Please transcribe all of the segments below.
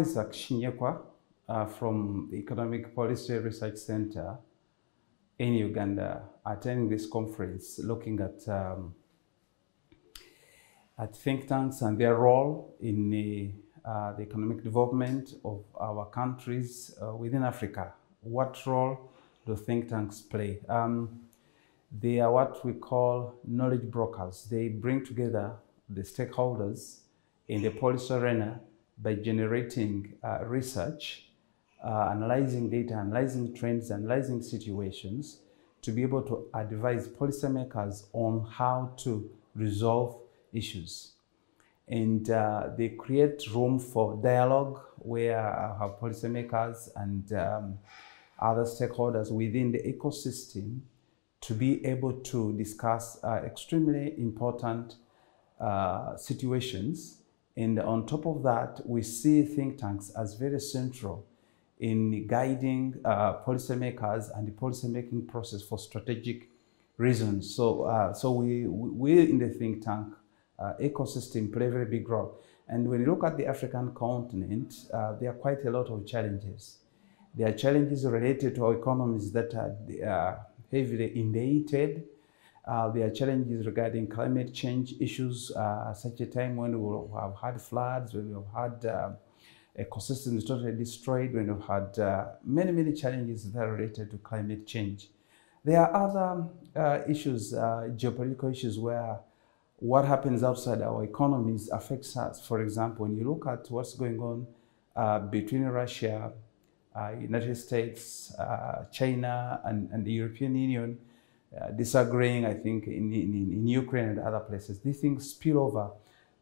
Isaac SHINYEKWA from the Economic Policy Research Center in Uganda, attending this conference, looking at think tanks and their role in the economic development of our countries within Africa. What role do think tanks play? They are what we call knowledge brokers. They bring together the stakeholders in the policy arena by generating research, analyzing data, analyzing trends, analyzing situations to be able to advise policymakers on how to resolve issues. And they create room for dialogue where our policymakers and other stakeholders within the ecosystem to be able to discuss extremely important situations. And on top of that, we see think tanks as very central in guiding policymakers and the policymaking process for strategic reasons. So we in the think tank ecosystem play a very big role. And when you look at the African continent, there are quite a lot of challenges. There are challenges related to our economies that are heavily indebted. There are challenges regarding climate change issues, such a time when we will have had floods, when we have had ecosystems totally destroyed, when we've had many challenges that are related to climate change. There are other issues, geopolitical issues, where what happens outside our economies affects us. For example, when you look at what's going on between Russia, United States, China, and the European Union, disagreeing, I think, in Ukraine and other places. These things spill over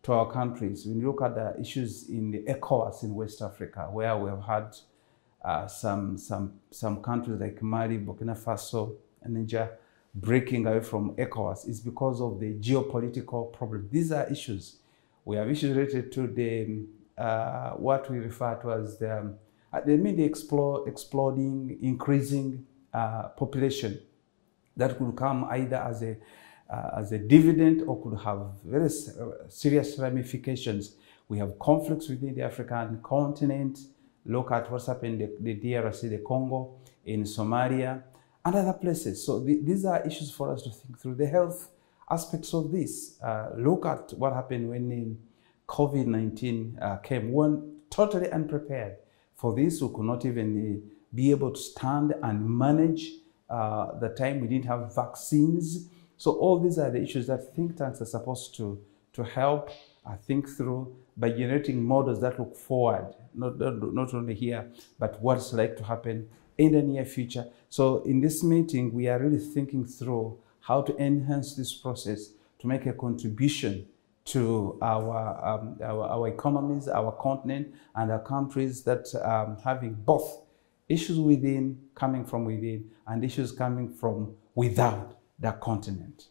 to our countries. When you look at the issues in the ECOWAS in West Africa, where we have had some countries like Mali, Burkina Faso, and Niger breaking away from ECOWAS, is because of the geopolitical problem. These are issues. We have issues related to the what we refer to as the exploding, increasing population that could come either as a dividend or could have very serious ramifications. We have conflicts within the African continent. Look at what's happened in the DRC, the Congo, in Somalia, and other places. So these are issues for us to think through. The health aspects of this. Look at what happened when COVID-19 came. We were totally unprepared for this. We could not even be able to stand and manage the time we didn't have vaccines. So all these are the issues that think tanks are supposed to help think through by generating models that look forward, not only here, but what's like to happen in the near future. So in this meeting, we are really thinking through how to enhance this process to make a contribution to our economies, our continent, and our countries that having both issues coming from within, and issues coming from without the continent.